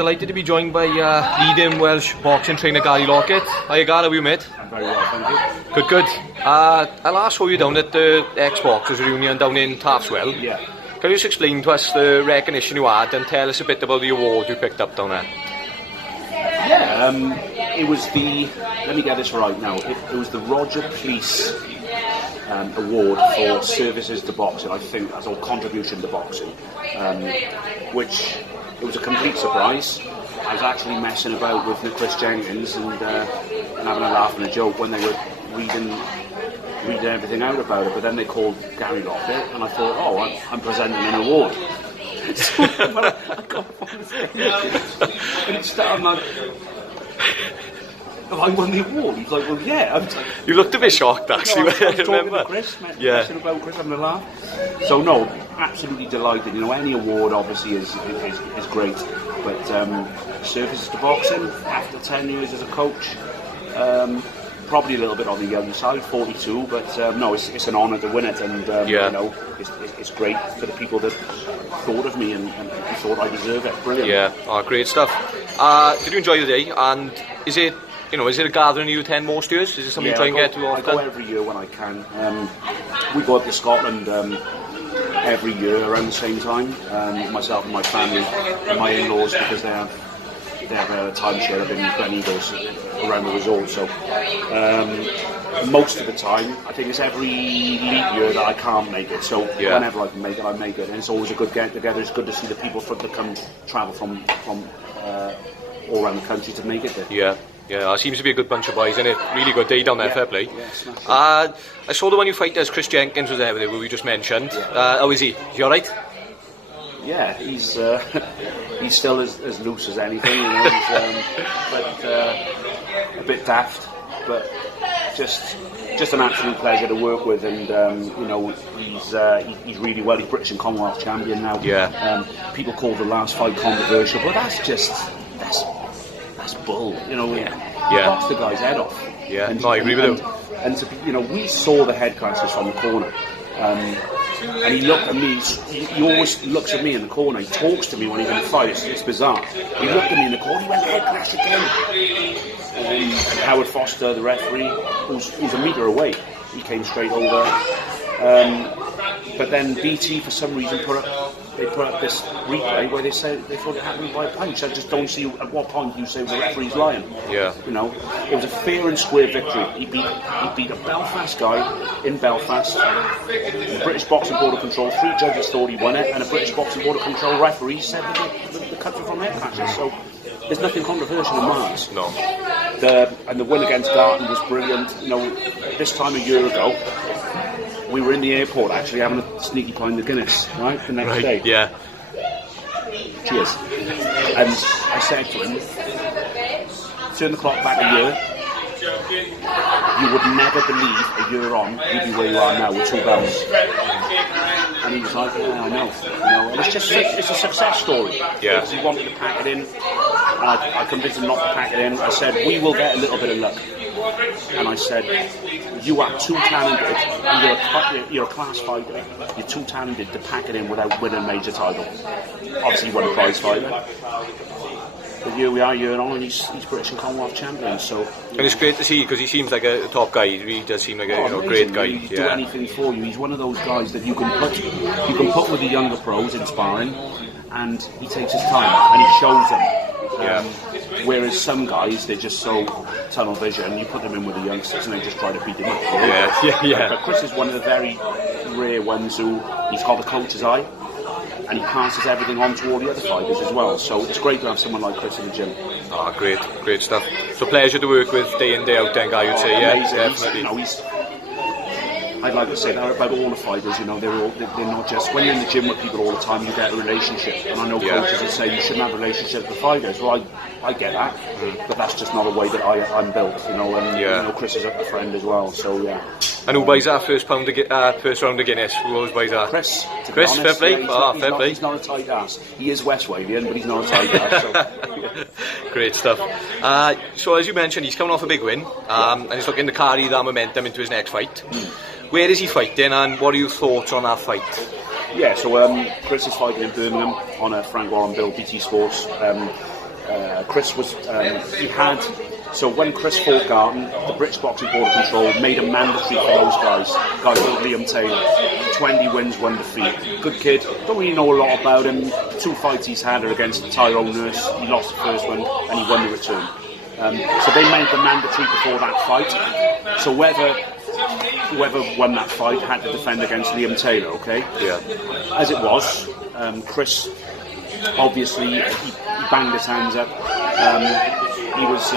delighted to be joined by leading Welsh boxing trainer Gary Lockett. Hiya Gary, how are you, mate? I'm very well, thank you. Good. I last saw you down at the ex-boxers reunion down in Taffswell. Yeah. Can you just explain to us the recognition you had and tell us a bit about the award you picked up down there? Yeah, it was the, let me get this right now, it was the Roger Police award for services to boxing, I think, as a contribution to boxing, which it was a complete surprise. I was actually messing about with Chris Jenkins and having a laugh and a joke when they were reading everything out about it, but then they called Gary Lockett and I thought, oh, I'm presenting an award. So, I got and it started like, have I won the award? He's like, well, yeah. You looked a bit shocked, actually. I was talking to Chris, messing about Chris, having a laugh. So no, absolutely delighted. You know, any award obviously is great, but services to boxing after 10 years as a coach, probably a little bit on the young side, 42, but no, it's an honour to win it, and you know, it's great for the people that thought of me and thought I deserve it. Brilliant. Yeah, great stuff. Did you enjoy the day? And is it a gathering you attend most years? Is it something you try and get to often? I go every year when I can. We go up to Scotland every year around the same time. Myself and my family and my in-laws, because they have a timeshare up in Glen Eagles around the resort. So most of the time, I think it's every leap year that I can't make it. So whenever I can make it, I make it. And it's always a good get together. It's good to see the people that come travel from all around the country to make it there. Yeah, it seems to be a good bunch of boys, and it really good day down there. Fair play. Yeah, I saw the one you fight as Chris Jenkins was there with you, who we just mentioned. How is he? Is he all right? Yeah, he's still as loose as anything, you know. But a bit daft, but just an absolute pleasure to work with, and you know, he's really well. He's British and Commonwealth champion now. People call the last fight controversial, but that's bull, you know. Box the guy's head off. No, I agree with you. And to be, you know, we saw the head clashes from the corner. And he looked at me, he always looks at me in the corner, he talks to me when he's in a fight, it's bizarre. He looked at me in the corner, he went head clash again. And Howard Foster, the referee, who's a metre away, he came straight over. But then BT, for some reason, put up this replay where they thought it happened by a punch. I just don't see at what point you say the referee's lying. You know, it was a fair and square victory. He beat a Belfast guy in Belfast. The British Boxing Board of Control, 3 judges thought he won it, and a British Boxing Board of Control referee said that the cut from head clashes. So there's nothing controversial in Mars. No. And the win against Garton was brilliant. You know, this time a year ago, we were in the airport actually having a sneaky pint of Guinness, right, the next day. Yeah. Cheers. And I said to him, turn the clock back a year, you would never believe a year on you'd be where you are now with 2 belts. And he was like, yeah, I know. And it's a success story. Because he wanted to pack it in, and I convinced him not to pack it in. I said, we will get a little bit of luck. And I said, you are too talented, and you're a class fighter, you're too talented to pack it in without winning a major title. Obviously he won a prize fighter, but here we are, year on, and he's British and Commonwealth champion. So, and it's great to see, because he seems like a top guy. He really does seem like a great guy. He'd do anything for you. He's one of those guys that you can put with the younger pros in sparring, and he takes his time and he shows them. Whereas some guys, they're just so tunnel vision, you put them in with the youngsters and they just try to beat them up. But Chris is one of the very rare ones who, he's got the coach's eye, and he passes everything on to all the other fighters as well. So it's great to have someone like Chris in the gym. Great stuff. So pleasure to work with day in, day out then, Guy, you'd say. Amazing. Definitely. I'd like to say that about all the fighters, you know, they're not just, when you're in the gym with people all the time, you get a relationship. And I know coaches that say you shouldn't have relationships with fighters. Well, I get that, but that's just not a way that I'm built, you know, and you know, Chris is a friend as well, so yeah. And who buys our first round of Guinness? Who always buys our? Chris, fair play. Fair play. He's not a tight ass. He is West Walian, but he's not a tight ass. So. Great stuff. So as you mentioned, he's coming off a big win, and he's looking to carry that momentum into his next fight. Where is he fighting, and what are your thoughts on that fight? Yeah, so Chris is fighting in Birmingham on a Frank Warren Bill BT Sports. Chris was, he had, so when Chris fought Garton, the British Boxing Board of Control made a mandatory for those guys like Liam Taylor, 20 wins, 1 defeat. Good kid, don't really know a lot about him. 2 fights he's had are against Tyrone Nurse, he lost the first one and he won the return. So they made the mandatory before that fight, so whoever won that fight had to defend against Liam Taylor, okay? Yeah. As it was, Chris, obviously, he banged his hands up. He was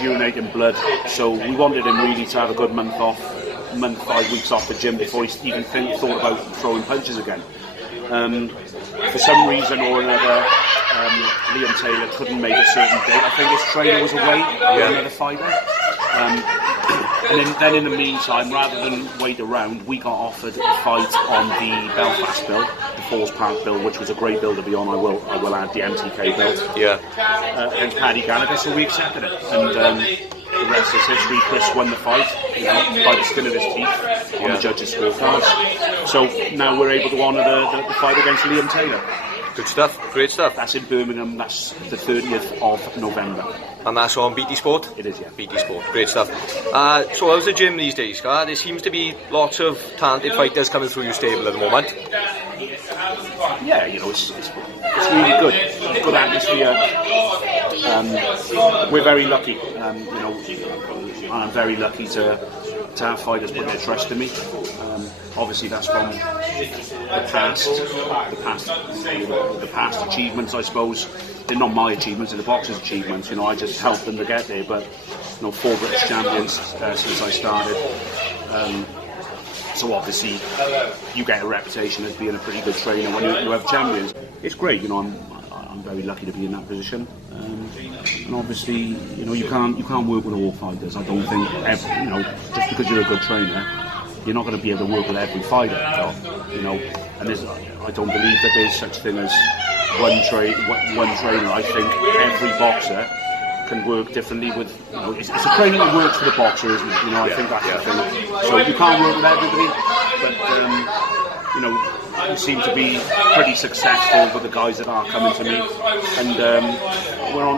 urinating blood, so we wanted him really to have a good month off, 5 weeks off the gym before he even thought about throwing punches again. For some reason or another, Liam Taylor couldn't make a certain date. I think his trainer was away with another fighter. And then in the meantime, rather than wait around, we got offered a fight on the Belfast bill, the Falls Park bill, which was a great bill to be on. I will add the MTK bill. Yeah. Against Paddy Gallagher, so we accepted it. And the rest is history. Chris won the fight, by the skin of his teeth on the judges' scorecards. So now we're able to honour the fight against Liam Taylor. Good stuff, great stuff. That's in Birmingham, that's the 30th of November. And that's on BT Sport? It is, yeah. BT Sport, great stuff. So how's the gym these days, Gar? There seems to be lots of talented fighters coming through your stable at the moment. Yeah, it's really good. Good atmosphere. We're very lucky. I'm very lucky to have fighters put their trust in me. Obviously, that's from the past achievements, I suppose. They're not my achievements; they're the boxers' achievements. I just helped them to get there. But 4 British champions since I started. So obviously, you get a reputation as being a pretty good trainer when you have champions. It's great. I'm very lucky to be in that position. And obviously, you can't work with all fighters. I don't think just because you're a good trainer, you're not going to be able to work with every fighter. And I don't believe that there's such thing as one trainer. I think every boxer can work differently with. It's a training that works for the boxer, isn't it? I think that's the thing. So you can't work with everybody, but we seem to be pretty successful with the guys that are coming to me, and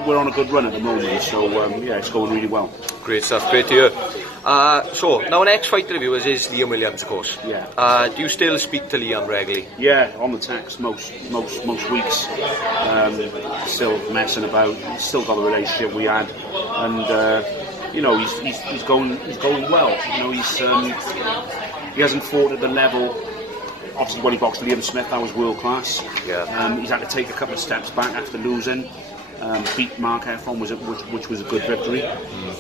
we're on a good run at the moment. So it's going really well. Great stuff, great to hear. So now an ex-fighter of yours is Liam Williams, of course. Yeah. Do you still speak to Liam regularly? Yeah, on the text most weeks. Still messing about. He's still got the relationship we had, and he's going well. He hasn't fought at the level. Obviously, when he boxed Liam Smith, that was world class. Yeah. He's had to take a couple of steps back after losing. Beat Mark Heffron, which was a good victory.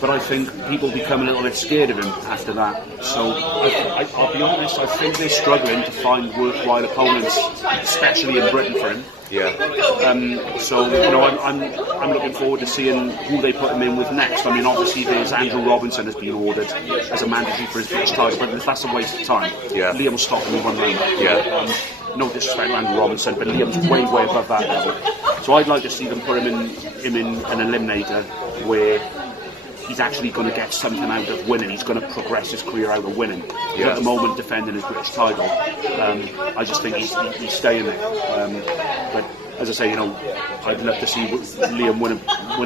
But I think people become a little bit scared of him after that. So I'll be honest, I think they're struggling to find worthwhile opponents, especially in Britain for him. Yeah. So I'm looking forward to seeing who they put him in with next. I mean, obviously there's Andrew Robinson has been ordered as a mandatory for his British title, but that's a waste of time. Yeah. Liam will stop him in 1 round. Yeah. No disrespect to Andrew Robinson, but Liam's way above that level. So I'd like to see them put him in an eliminator where he's actually going to get something out of winning. He's going to progress his career out of winning. Yeah. At the moment, defending his British title, I just think he's staying there. But as I say, I'd love to see Liam win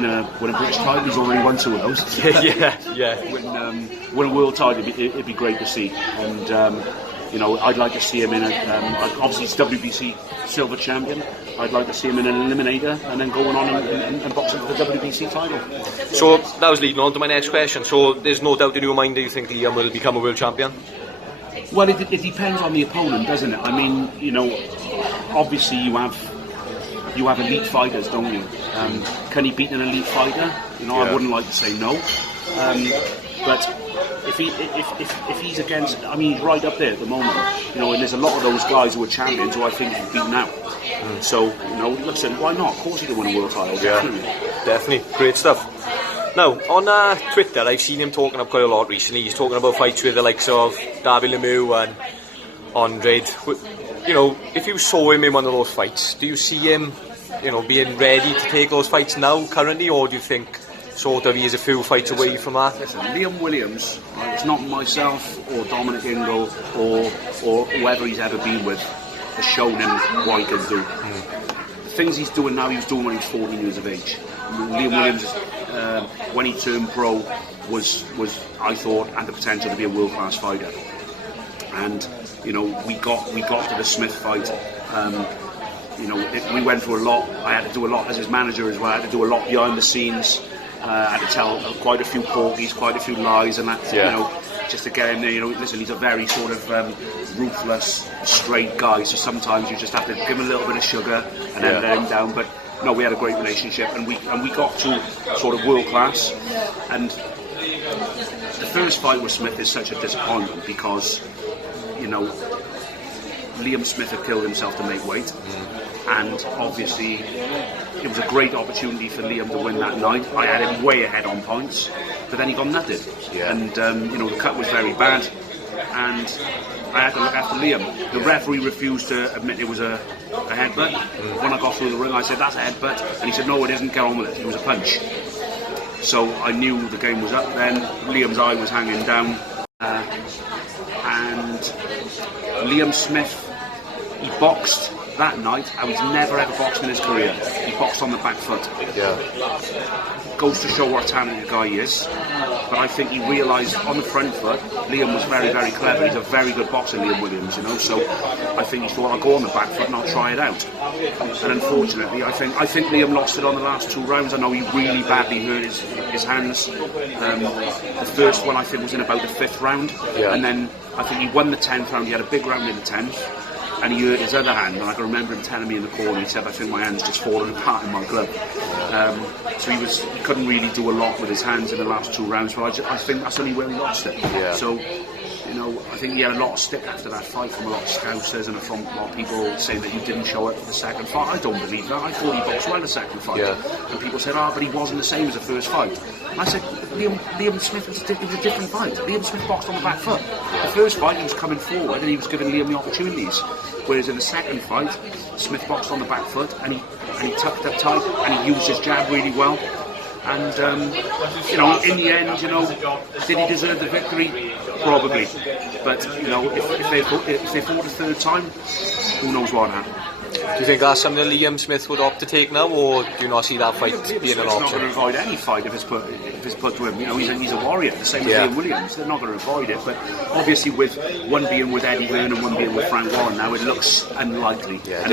a British title. He's already won 2 of those. Yeah. Win a world title, it'd be great to see. And I'd like to see him in obviously he's WBC silver champion. I'd like to see him in an eliminator and then going on and boxing for the WBC title. So that was leading on to my next question. So there's no doubt in your mind that you think Liam will become a world champion? Well, it depends on the opponent, doesn't it? I mean, obviously you have elite fighters, don't you? Can he beat an elite fighter? I wouldn't like to say no. But if he's against, he's right up there at the moment. And there's a lot of those guys who are champions who I think he's beaten out. So, listen, why not? Of course he can win a world title. Yeah, definitely. Great stuff. Now, on Twitter, I've seen him talking up quite a lot recently. He's talking about fights with the likes of Darby Lemieux and Andrade. If you saw him in one of those fights, do you see him, being ready to take those fights now, currently, or do you think sort of he is a few fights away from that? Listen, Liam Williams, it's not myself or Dominic Ingle or whoever he's ever been with has shown him what he can do. The things he's doing now, he was doing when he was 14 years of age. Liam Williams, when he turned pro, was I thought had the potential to be a world-class fighter. And you know, we got to the Smith fight. You know, we went through a lot. I had to do a lot as his manager as well. I had to do a lot behind the scenes. I had to tell quite a few porkies, quite a few lies, and that, you know, just to get him there. You know, listen, he's a very sort of ruthless, straight guy. So sometimes you just have to give him a little bit of sugar and then let him down. But no, we had a great relationship, and we got to sort of world class. And the first fight with Smith is such a disappointment because, you know, Liam Smith had killed himself to make weight, and obviously it was a great opportunity for Liam to win that night. I had him way ahead on points, but then he got nutted, and you know, the cut was very bad, and I had to look after Liam. The referee refused to admit it was a headbutt. When I got through the ring, I said, "That's a headbutt," and he said, "No, it isn't. Get on with it. It was a punch." So I knew the game was up then. Liam's eye was hanging down, and Liam Smith, he boxed that night how he's never ever boxed in his career. He boxed on the back foot. Goes to show what a talented guy he is. But I think he realised on the front foot, Liam was very, very clever. He's a very good boxer, Liam Williams, you know. So I think he thought, I'll go on the back foot and I'll try it out. And unfortunately, I think Liam lost it on the last 2 rounds. I know he really badly hurt his hands. The first one I think was in about the 5th round, and then I think he won the 10th round. He had a big round in the 10th. And he hurt his other hand, and I can remember him telling me in the corner, he said, "I think my hand's just fallen apart in my glove." So he couldn't really do a lot with his hands in the last 2 rounds, but I think that's only where he lost it. So, you know, I think he had a lot of stick after that fight from a lot of scousers and from a lot of people saying that he didn't show up for the second fight. I don't believe that. I thought he boxed well the second fight. And people said, but he wasn't the same as the first fight. And I said, Liam Smith, it was a different fight. Liam Smith boxed on the back foot. The first fight, he was coming forward and he was giving Liam the opportunities. Whereas in the second fight, Smith boxed on the back foot and he tucked up tight and he used his jab really well. And, you know, in the end, you know, did he deserve the victory? Probably. But, you know, if they fought a third time, who knows what happened. Do you think that's something that Liam Smith would opt to take now, or do you not see that fight being an option? He's not going to avoid any fight if it's put to him. You know, he's a warrior, the same as Liam Williams. They're not going to avoid it, but obviously with one being with Eddie Hearn and one being with Frank Warren now, it looks unlikely. And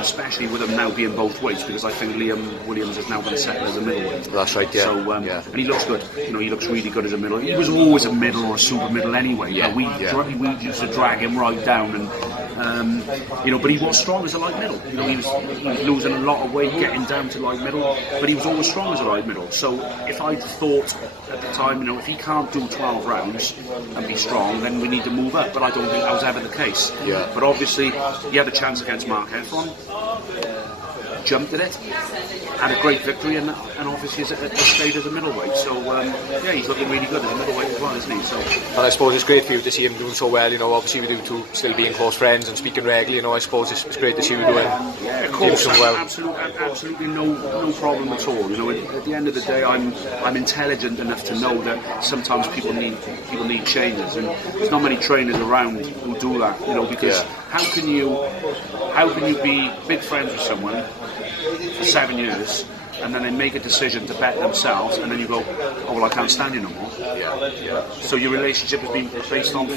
especially with them now being both weights, because I think Liam Williams is now going to settle as a middleweight. That's right, So, and he looks good. You know, he looks really good as a middleweight. He was always a middle or a super middle anyway. We used to drag him right down, and you know, but he was strong as a light middle. You know, he was losing a lot of weight getting down to light middle, but he was always strong as a light middle. So if I thought at the time, you know, if he can't do 12 rounds and be strong, then we need to move up. But I don't think that was ever the case. But obviously, he had a chance against Mark Heffron, jumped at it, had a great victory, and obviously has stayed as a middleweight. So he's looking really good as a middleweight as well, isn't he? So, and I suppose it's great for you to see him doing so well. You know, obviously we do too, still being close friends and speaking regularly. You know, I suppose it's great to see you doing of course, so well. Absolutely no problem at all. You know, at the end of the day, I'm intelligent enough to know that sometimes people need changes, and there's not many trainers around who do that. You know, because how can you be big friends with someone for 7 years, and then they make a decision to bet themselves, and then you go, "Oh well, I can't stand you no more." So your relationship has been based on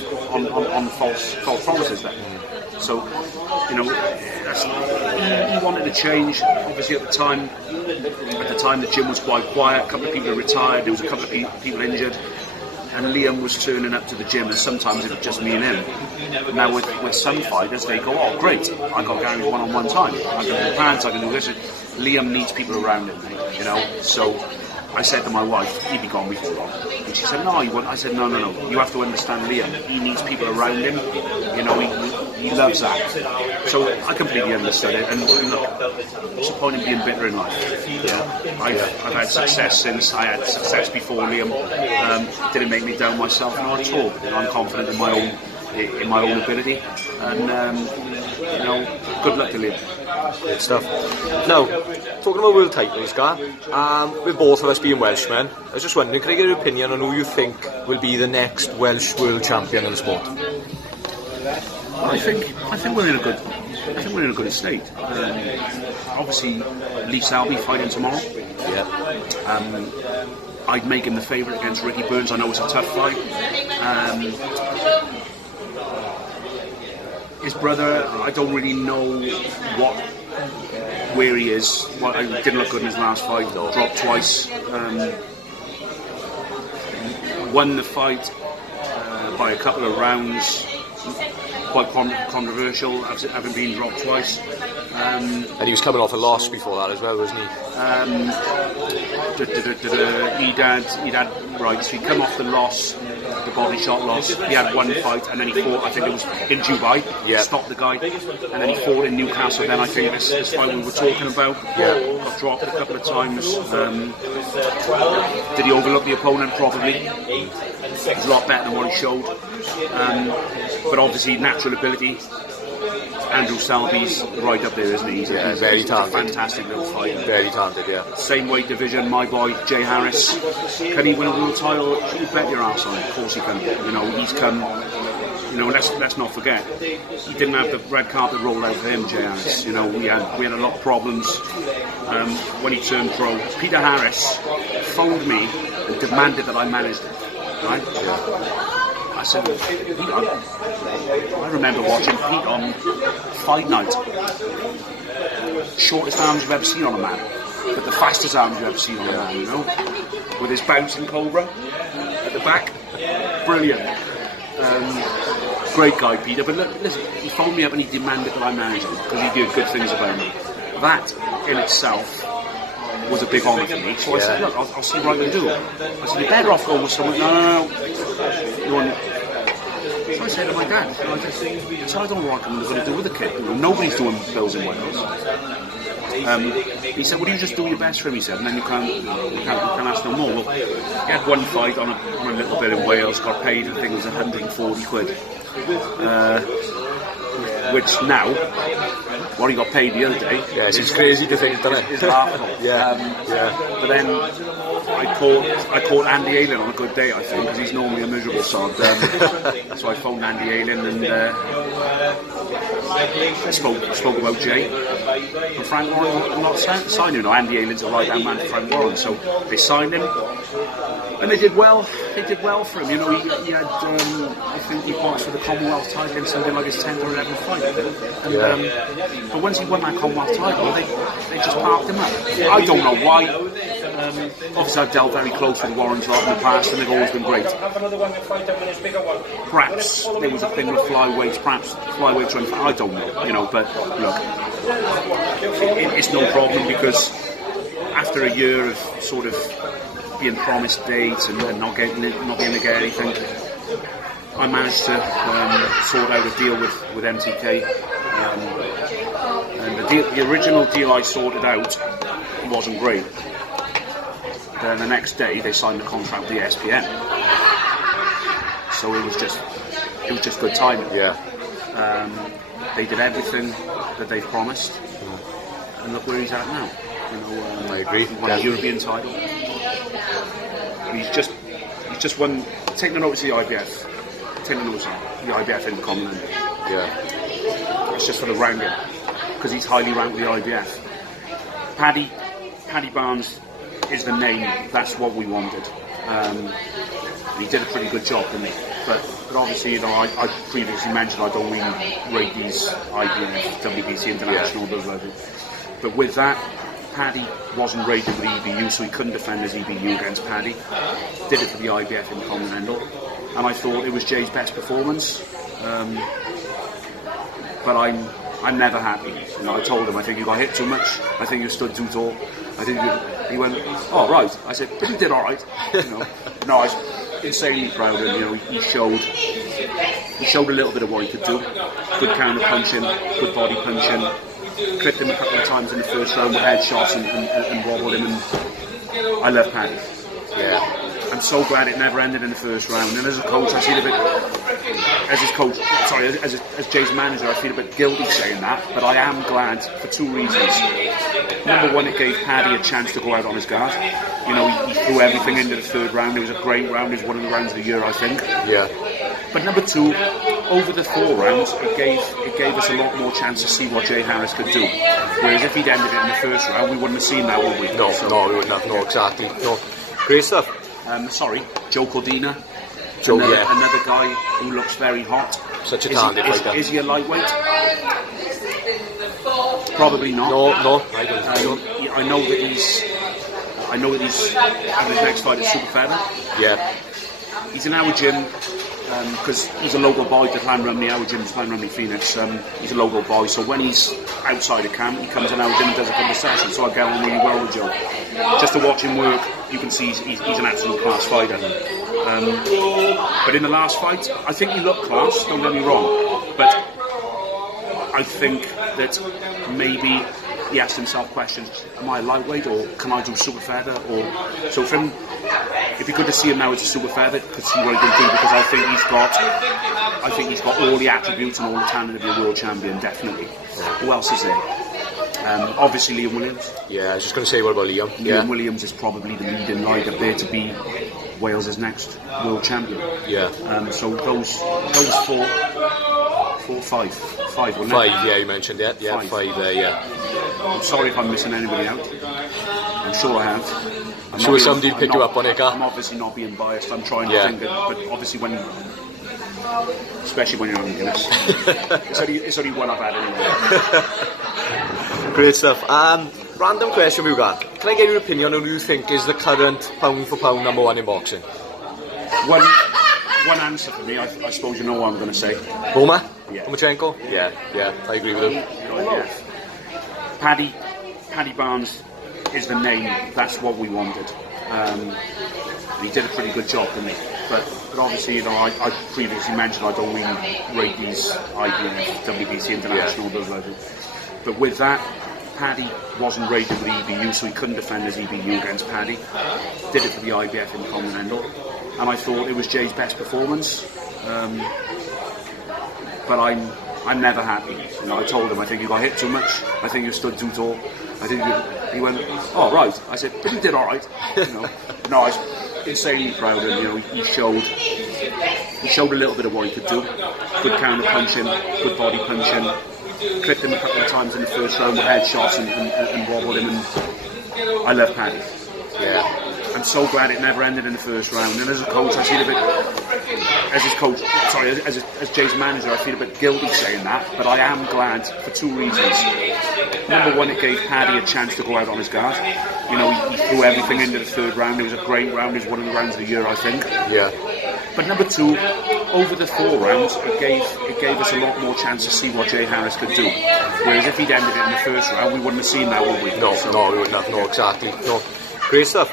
false promises then. So, you know, he wanted to change. Obviously, at the time, the gym was quite quiet. A couple of people had retired. There was a couple of people injured. And Liam was turning up to the gym, and sometimes it was just me and him. Now with some fighters, they go, "Oh great, I got Gary's one-on-one time. I can do pants, I can do this." Liam needs people around him, you know. So I said to my wife, "He'd be gone before long." And she said, "No, he won't." I said, "No. You have to understand Liam. He needs people around him. You know, he loves that." So I completely understood it. And look, what's the point in being bitter in life? I've had success since. I had success before Liam. Didn't make me down myself, not at all. You know, I'm confident in my own ability. And you know, good luck to Liam. Great stuff. Now, talking about world titles, Gar, with both of us being Welshmen, I was just wondering, could I get your opinion on who you think will be the next Welsh world champion of the sport? I think we're in a I think we're in a good state. Obviously, Lee Selby fighting tomorrow. Yeah. I'd make him the favourite against Ricky Burns. I know it's a tough fight. His brother, I don't really know where he is. Well, he didn't look good in his last fight. Dropped twice. Won the fight by a couple of rounds. Quite controversial, having been dropped twice. And he was coming off a loss before that as well, wasn't he? He'd had right. So he'd come off the loss, the body shot loss. He had one fight, and then he fought. I think it was in Dubai. Yeah. Stopped the guy, and then he fought in Newcastle. Then I think this fight we were talking about. Yeah. Got dropped a couple of times. Did he overlook the opponent? Probably. He was a lot better than what he showed. But obviously, natural ability. Andrew Selby's right up there, isn't he? He's very talented. Fantastic little fighter. Very talented, yeah. Same weight division, my boy Jay Harris. Can he win a world title? You bet your ass on it. Of course he can. You know, he's come. You know, let's not forget, he didn't have the red carpet rolled out for him, Jay Harris. You know, we had a lot of problems when he turned pro. Peter Harris phoned me and demanded that I managed him. Right? Yeah. I said, I remember watching Pete on Fight Night. Shortest arms you've ever seen on a man, but the fastest arms you've ever seen on a man, you know? With his bouncing cobra at the back. Brilliant. Great guy, Peter. But look, listen, he phoned me up and he demanded that I manage him because he did good things about me. That in itself was a big honour for me. So I said, look, I'll see what I can do. I said, you're better off going with someone. No. So I said to my dad, I don't know what I'm going to do with the kid. You know, nobody's doing bills in Wales. He said, well, you just do your best for him, he said, and then you can't ask no more. Well, he had one fight on a little bit in Wales, got paid, I think it was 140 quid. Which now, what he got paid the other day, it's crazy to think, doesn't it? Is laughable. But then I caught Andy Aylen on a good day, I think, because he's normally a miserable sod. So I phoned Andy Aylen and spoke about Jay and Frank Warren. I'm not signing him. Andy Aylen's a right-hand man for Frank Warren, so they signed him. And they did well. They did well for him. You know, he had, I think he boxed for the Commonwealth title in something like his 10th or 11th fight. And, but once he won that Commonwealth title, they just parked him up. I don't know why. Obviously, I've dealt very close with the Warrens lot in the past, and they've always been great. Perhaps there was a thing with flyweights. Perhaps flyweights are. I don't know. You know, but look, it's no problem because after a year of sort of being promised dates and not getting to get anything, I managed to sort out a deal with MTK, and the original deal I sorted out wasn't great. Then the next day they signed the contract with the ESPN, so it was just good timing. They did everything that they promised, and look where he's at now. You know, I agree. He won a European title. He's just won. Take the notice of the IBF. Take the notice of the IBF in the Commonwealth. Yeah. It's just for the rounding because he's highly ranked with the IBF. Paddy Barnes is the name. That's what we wanted. He did a pretty good job, didn't he? But obviously, you know, I previously mentioned I don't really rate these IBF, WBC International, but with that, Paddy wasn't rated with EBU, so he couldn't defend his EBU against Paddy. Did it for the IBF in Continental, and I thought it was Jay's best performance. But I'm never happy. You know, I told him, I think you got hit too much. I think you stood too tall. I think he went, oh right. I said, but you did all right. You know, no, I was insanely proud of him. You know, he showed a little bit of what he could do. Good counter punching, good body punching. Clipped him a couple of times in the first round with headshots and wobbled him. And I love Paddy. Yeah. I'm so glad it never ended in the first round. And as a coach, I feel a bit, as Jay's manager, I feel a bit guilty saying that. But I am glad for two reasons. Number one, it gave Paddy a chance to go out on his guard. You know, he threw everything into the third round. It was a great round. It was one of the rounds of the year, I think. Yeah. But number two, over the 4 rounds, it gave us a lot more chance to see what Jay Harris could do. Whereas if he'd ended it in the first round, we wouldn't have seen that, would we? No, we wouldn't have. No, exactly. No, great stuff. Joe Cordina. Joe, another guy who looks very hot. Such a talented fighter. Is he a lightweight? Probably not. No, I don't think so. I know that he's having his next fight at Super Feather. Yeah. He's in our gym because he's a local boy to Clan Rumney. Our gym's Clan Rumney Phoenix. He's a local boy, so when he's outside of camp, he comes in our gym and does a couple of sessions. So I get on really well with Joe. Just to watch him work, you can see he's an absolute class fighter. But in the last fight, I think he looked class. Don't get me wrong, but I think that maybe he asked himself questions: am I a lightweight, or can I do super feather? Or so for him, it'd be good to see him now as a super feather to see what he can do, because I think he's got all the attributes and all the talent to be a world champion, definitely. Who else is there? Obviously Liam Williams. Yeah, I was just going to say, what about Liam? Liam Williams is probably the leading light up there to be Wales' next world champion. Yeah. So those five, wasn't it? 5, yeah, you mentioned that. Yeah, 5 there, yeah. I'm sorry if I'm missing anybody out. I'm sure I have. I'm sure somebody will pick you up on it, I'm obviously not being biased. I'm trying to think, but obviously especially when you're on Guinness. it's only one I've had anyway. Great stuff. Random question we've got. Can I get your opinion on who you think is the current pound for pound number 1 in boxing? One answer for me, I suppose you know what I'm going to say. Boma? Yeah. Lomachenko? Yeah, I agree with him. Paddy Barnes is the name. That's what we wanted. He did a pretty good job, didn't he? But obviously, I previously mentioned I don't really rate these IBF, WBC International, those levels. But with that, Paddy wasn't rated with EBU, so he couldn't defend his EBU against Paddy. Did it for the IBF Intercontinental, and I thought it was Jay's best performance. But I'm never happy. I told him I think you got hit too much. I think you stood too tall. He went, oh right. I said, but you did all right. No, I was insanely proud of him. He showed a little bit of what he could do. Good counter punching, good body punching. Clipped him a couple of times in the first round with headshots and wobbled him. And I love Paddy. Yeah. I'm so glad it never ended in the first round. And as a coach, I feel a bit, as Jay's manager, I feel a bit guilty saying that. But I am glad for 2 reasons. Number one, it gave Paddy a chance to go out on his guard. He threw everything into the 3rd round. It was a great round. It was one of the rounds of the year, I think. Yeah. But number two, over the 4 rounds, it gave us a lot more chance to see what Jay Harris could do. Whereas if he'd ended it in the first round, we wouldn't have seen that, would we? No, we wouldn't have. No, exactly. No, great stuff.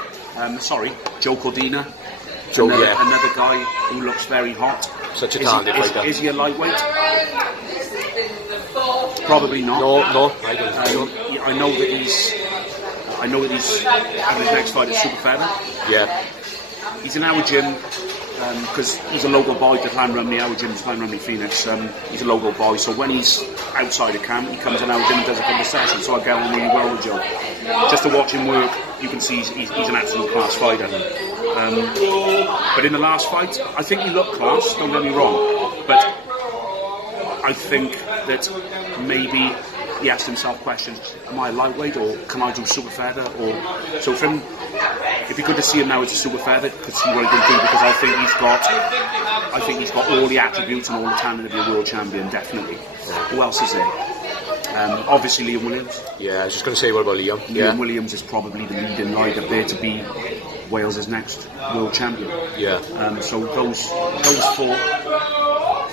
Joe Cordina. Joe, another guy who looks very hot. Such a talented fighter. Is he a lightweight? Probably not. No, I don't think so. I know that he's having his next fight at Super Feather. Yeah. He's in our gym because he's a local boy to Clan Rumney. Our gym's Clan Rumney Phoenix. He's a local boy, so when he's outside of camp, he comes in our gym and does a couple of sessions. So I get on really well with Joe. Just to watch him work, you can see he's an absolute class fighter. But in the last fight, I think he looked class. Don't get me wrong, but I think that maybe he asked himself questions: am I a lightweight, or can I do super feather? Or so for him, it'd be good to see him now as a super feather to see what he can do, because I think he's got all the attributes and all the talent to be a world champion, definitely. Who else is there? Obviously Liam Williams. Yeah, I was just going to say, what about Liam? Liam Williams is probably the leading light up there to be Wales' next world champion. Yeah. So those 5,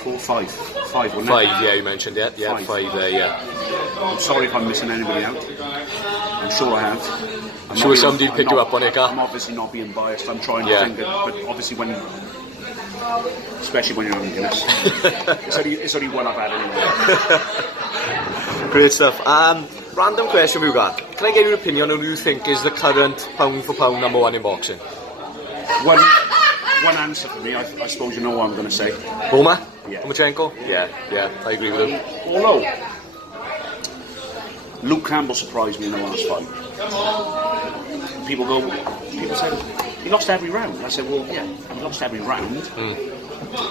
wasn't it? 5, yeah, you mentioned that. Yeah, 5 there, yeah. I'm sorry if I'm missing anybody out. I'm sure I have. I'm sure somebody will pick you up on it, I'm obviously not being biased. I'm trying to think, but obviously especially when you're on Guinness. it's only one I've had anyway. Great stuff. Random question we've got. Can I get your opinion on who you think is the current pound for pound number 1 in boxing? One answer for me, I suppose you know what I'm going to say. Boma? Yeah. Lomachenko? Yeah, I agree with him. Although Luke Campbell surprised me in the last fight. People said he lost every round. I said, well, yeah, he lost every round,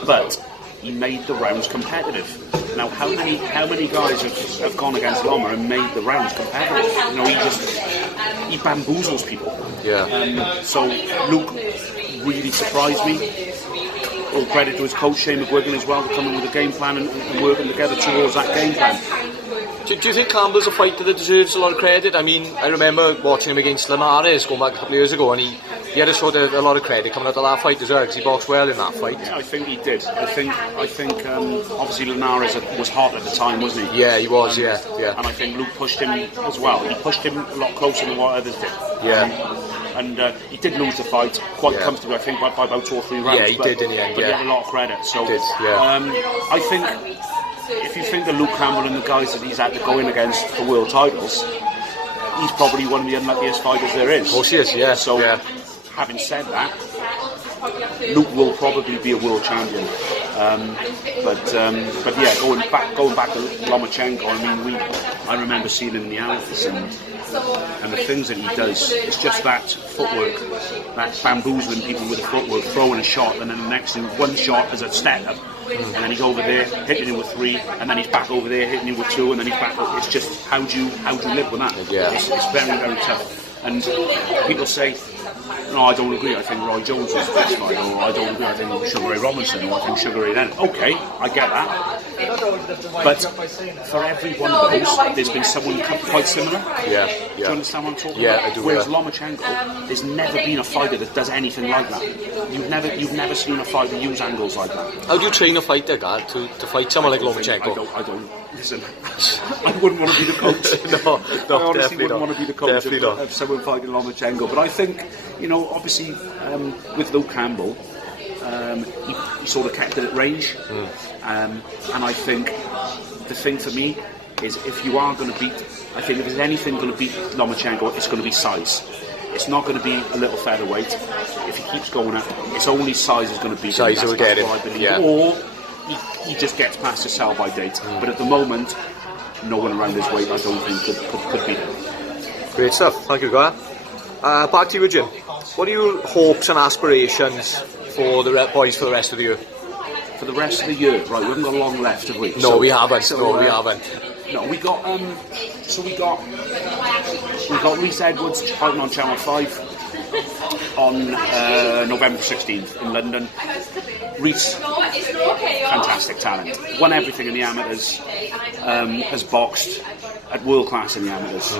but he made the rounds competitive. Now, how many guys have gone against Loma and made the rounds competitive? You know, he bamboozles people. Yeah. So Luke really surprised me. All credit to his coach Shane McGuigan as well, to come in with a game plan and working together towards that game plan. Do you think Campbell's a fighter that deserves a lot of credit? I mean, I remember watching him against Linares going back a couple of years ago, and he had a lot of credit coming out of that fight as well, because he boxed well in that fight. Yeah, I think he did. I think obviously Linares was hot at the time, wasn't he? Yeah, he was. Yeah. And I think Luke pushed him as well. He pushed him a lot closer than what others did. Yeah. And he did lose the fight quite comfortably, I think, by about 2 or 3 rounds. Yeah, he did in the end. But he had a lot of credit. So he did, yeah. I think if you think of Luke Campbell and the guys that he's had to go in against for world titles, he's probably one of the unluckiest fighters there is. Of course he is, yeah. So, having said that, Luke will probably be a world champion. But yeah, going back to Lomachenko, I remember seeing him in the Alphas and the things that he does. It's just that footwork, that bamboozling people with the footwork, throwing a shot, and then the next thing, one shot as a step up. And then he's over there hitting him with 3, and then he's back over there hitting him with 2, and then he's back. It's just how do you live with that? Yeah. It's very, very tough. And people say, no, I don't agree. I think Roy Jones was the best fighter, or I don't agree. I think Sugar Ray Robinson, or I think Sugar Ray then. Okay, I get that. But for every one of those, there's been someone quite similar. Yeah. Do you understand what I'm talking about? Yeah, I do. Whereas Lomachenko, there's never been a fighter that does anything like that. You've never seen a fighter use angles like that. How do you train a fighter, Gad, to fight someone like Lomachenko? I don't. Listen, I wouldn't want to be the coach. No, I honestly wouldn't want to be the coach of someone fighting Lomachenko. But I think, obviously, with Luke Campbell, he sort of kept it at range. And I think the thing for me is, if you are going to beat, I think if there's anything going to beat Lomachenko, it's going to be size. It's not going to be a little featherweight. If he keeps going up, it's only size is going to beat him. Size will get him. Yeah. Or he just gets past the sell-by date. But at the moment, no one around his weight, I don't think, could beat him. Great stuff. Thank you, Guy. Back to you, Jim. What are your hopes and aspirations for the boys for the rest of the year? For the rest of the year, right? We haven't got long left, have we? No, we haven't. We haven't. No, we got Rhys Edwards fighting on Channel 5 on November 16th in London. Rhys, fantastic talent. Won everything in the amateurs. Has boxed at world class in the amateurs.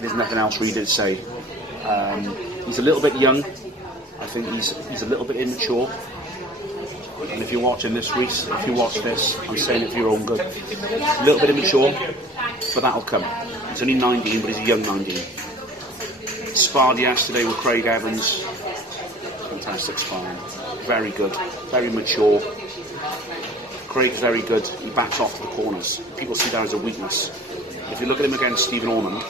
There's nothing else really to say. He's a little bit young. I think he's a little bit immature. And if you're watching this, Rhys, if you watch this, I'm saying it for your own good. A little bit immature, but that'll come. He's only 19, but he's a young 19. Sparred yesterday with Craig Evans. Fantastic sparring. Very good. Very mature. Craig's very good. He backs off to the corners. People see that as a weakness. If you look at him against Stephen Ormond,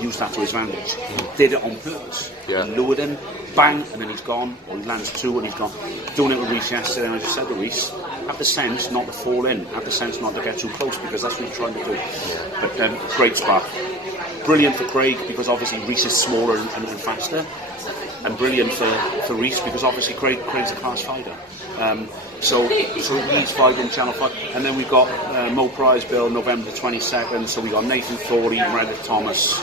used that to his advantage. He did it on purpose. Yeah. He lured him, bang, and then he's gone. Or he lands 2 and he's gone. Doing it with Rhys yesterday, and I just said to Rhys, have the sense not to fall in, have the sense not to get too close, because that's what he's trying to do. But great spar. Brilliant for Craig, because obviously Rhys is smaller and faster. And brilliant for Rhys, because obviously Craig's a class fighter. So he's fighting Channel 5. And then we've got Mo Prize Bill, November the 22nd. So we've got Nathan Thorey, Meredith Thomas,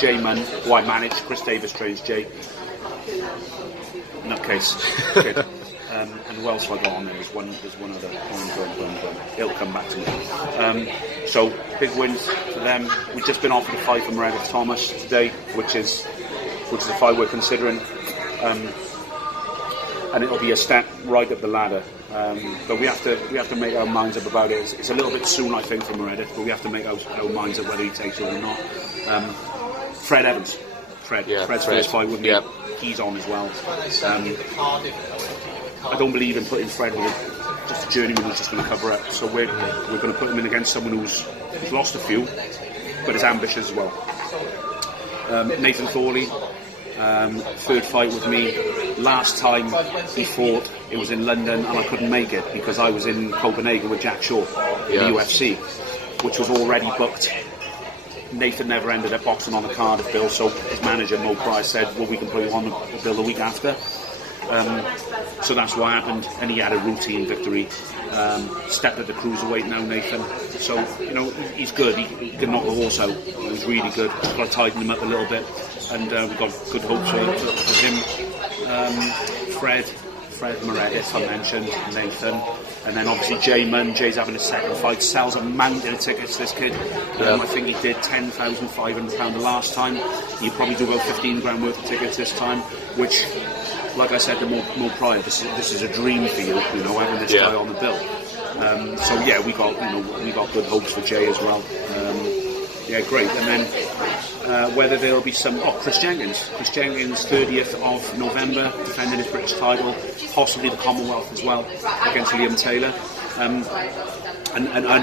Jay Munn, who I manage. Chris Davis trains Jay. Nutcase. Good. And who else have I got on there? There's one other. It'll come back to me. So big wins for them. We've just been offered a fight for Meredith Thomas today, which is a fight we're considering. And it'll be a step right up the ladder. But we have to make our minds up about it. It's a little bit soon, I think, for Meredith, but we have to make our minds up whether he takes it or not. Fred Evans. Fred's first fight with me. Yep. He's on as well. I don't believe in putting Fred with just a journeyman who's just going to cover it. So we're going to put him in against someone who's lost a few, but is ambitious as well. Nathan Thorley. Third fight with me. Last time he fought, it was in London, and I couldn't make it because I was in Copenhagen with Jack Shaw in the UFC, which was already booked. Nathan never ended up boxing on the Cardiff bill, so his manager Mo Price said, well, we can put you on the bill the week after. So that's what happened, and he had a routine victory. Stepped at the cruiserweight now, Nathan. So, you know, he's good. He can knock the horse out. He's really good. Got to tighten him up a little bit, and we've got good hopes for him. Fred Meredith, I mentioned, Nathan, and then obviously Jay's having a second fight, sells a mountain of tickets, this kid. I think he did £10,500 the last time. He'll probably do about 15 grand worth of tickets this time, which, like I said to Mo Pryor, this is a dream for you, you know, having this guy on the bill. So yeah, we got good hopes for Jay as well. Yeah, great. And then whether there'll be some... Chris Jenkins, 30th of November, defending his British title, possibly the Commonwealth as well, against Liam Taylor. And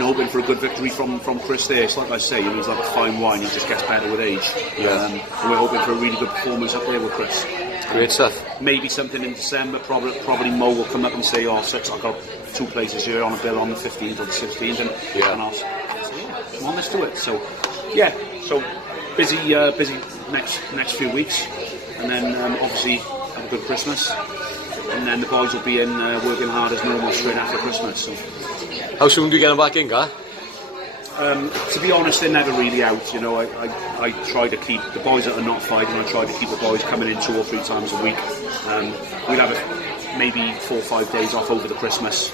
hoping for a good victory from Chris there. It's like I say, he's like a fine wine, he just gets better with age. And we're hoping for a really good performance up there with Chris. Great stuff. Maybe something in December, probably Mo will come up and say, I've got 2 places here on a bill on the 15th or the 16th, and I'll say, come on, let's do it. So, yeah, so busy next few weeks, and then obviously have a good Christmas, and then the boys will be in working hard as normal straight after Christmas. So. How soon do you get them back in, Gar? To be honest, they're never really out. You know, I try to keep the boys that are not fighting. I try to keep the boys coming in 2 or 3 times a week. We'll have maybe 4 or 5 days off over the Christmas.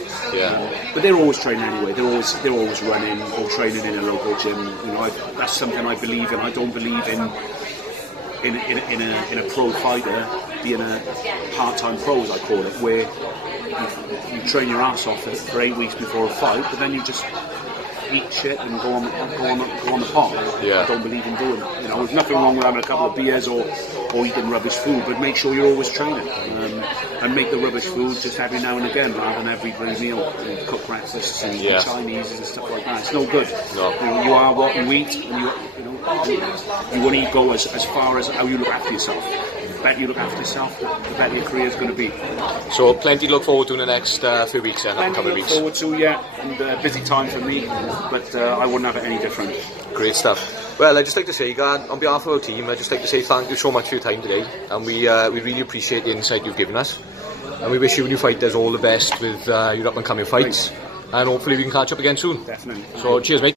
But they're always training anyway. They're always running or training in a local gym. You know, that's something I believe in. I don't believe in a pro fighter being a part-time pro, as I call it, where you train your ass off for 8 weeks before a fight, but then you just eat shit and go on the pot. I don't believe in doing it. You know, there's nothing wrong with having a couple of beers or eating rubbish food, but make sure you're always training, and make the rubbish food just every now and again rather than every bloody meal. You know, cook breakfasts and Chinese and stuff like that. It's no good. No. You know, you are what you eat, and you want to go as far as how you look after yourself. The better you look after yourself, the better your career is going to be. So plenty to look forward to in the next few weeks, then, a couple of weeks. Forward to, and busy time for me, but I wouldn't have it any different. Great stuff. Well, I'd just like to say, Gar, on behalf of our team, I'd just like to say thank you so much for your time today, and we really appreciate the insight you've given us, and we wish you and your fighters all the best with your up and coming fights, and hopefully we can catch up again soon. Definitely. So cheers, mate.